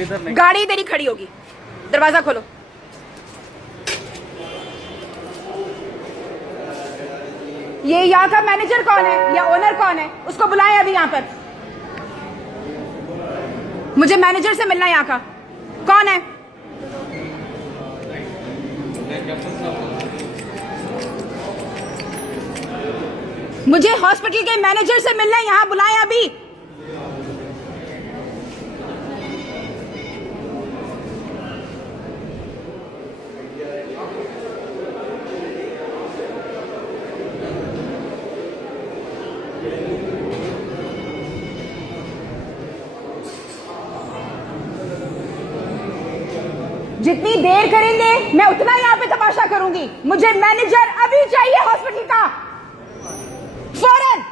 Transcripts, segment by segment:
इधर नहीं, गाड़ी इधर ही खड़ी होगी। दरवाजा खोलो। ये यहाँ का मैनेजर कौन है या ओनर कौन है, उसको बुलाएं अभी यहाँ पर। मुझे मैनेजर से मिलना है। यहाँ का कौन है? मुझे हॉस्पिटल के मैनेजर से मिलना है, यहाँ बुलाएं अभी। जितनी देर करेंगे मैं उतना यहां पे तमाशा करूंगी। मुझे मैनेजर अभी चाहिए हॉस्पिटल का, फौरन।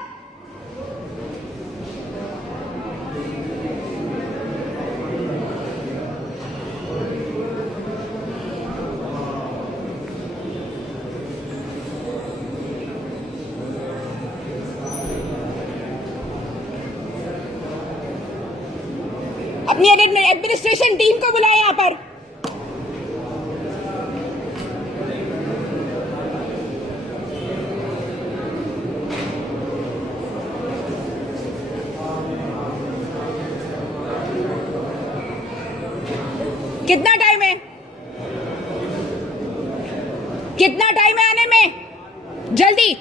अपनी एडमिनिस्ट्रेशन टीम को बुलाएं यहां पर। कितना टाइम है? कितना टाइम है आने में? जल्दी।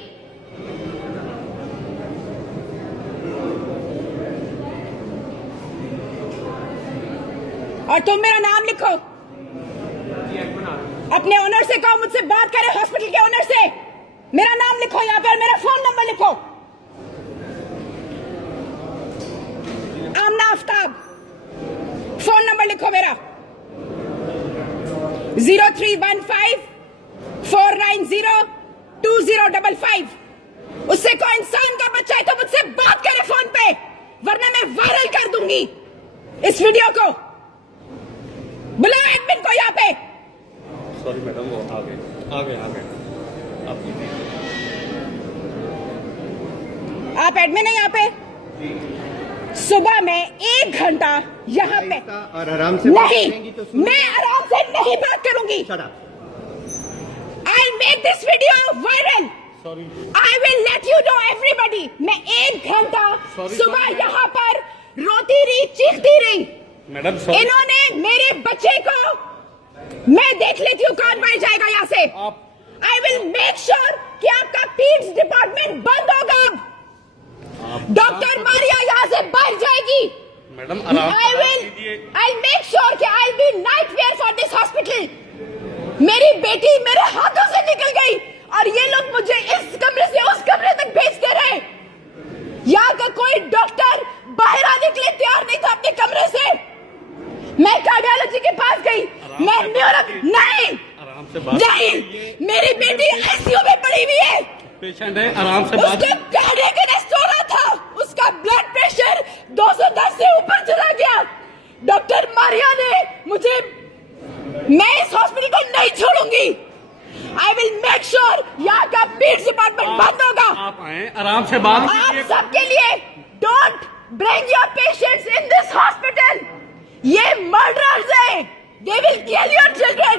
और तुम मेरा नाम लिखो। अपने ओनर से कहो मुझसे बात करे, हॉस्पिटल के ओनर से। मेरा नाम लिखो यहाँ पे और मेरा फोन नंबर लिखो। आमना आफ्ताब, फोन नंबर लिखो मेरा 0315490205। उससे कोई इंसान का बच्चा है तो मुझसे बात करे फोन पे, वरना मैं वायरल कर दूंगी इस वीडियो को। बुलाओ एडमिन को यहाँ पे। सॉरी मैडम, वो आ गए। आप एडमिन है यहाँ पे? सुबह में 1 घंटा यहाँ पे और आराम से नहीं, मैं आराम से नहीं बात करूंगी। I'll make this video viral. I will let you know everybody. मैं 1 घंटा सुबह यहाँ पर रोती रही, चीखती रही। मैडम इन्होंने मेरे बच्चे को, मैं देख लेती हूँ कौन मर जाएगा यहाँ से। I will make sure कि आपका पीड्स डिपार्टमेंट बंद होगा। डॉक्टर मारिया यहाँ से बाहर जाएगी। मैडम I'll make sure कि I'll be nightmare for this hospital. मेरी बेटी मेरे हाथों से निकल गई और ये लोग मुझे इस कमरे से उस कमरे तक भेजते रहे। यहाँ का कोई डॉक्टर बाहर आने के लिए तैयार नहीं था अपने कमरे से। मैं कार्डियोलॉजी के पास गई, मैं नहीं, मेरी बेटी आईसीयू में पड़ी हुई है। पेशेंट है, आराम से बात। उसको कार्डियक अरेस्ट हो रहा था, उसका ब्लड प्रेशर 210 से ऊपर चला गया। डॉक्टर मारिया ने मुझे, मैं इस हॉस्पिटल को नहीं छोड़ूंगी। I will make sure यहाँ का पीड्स डिपार्टमेंट बंद होगा। आप आए, आराम से बात आप सबके लिए, don't bring your patients in this hospital. ये मर्डरर्स हैं, they will kill your children।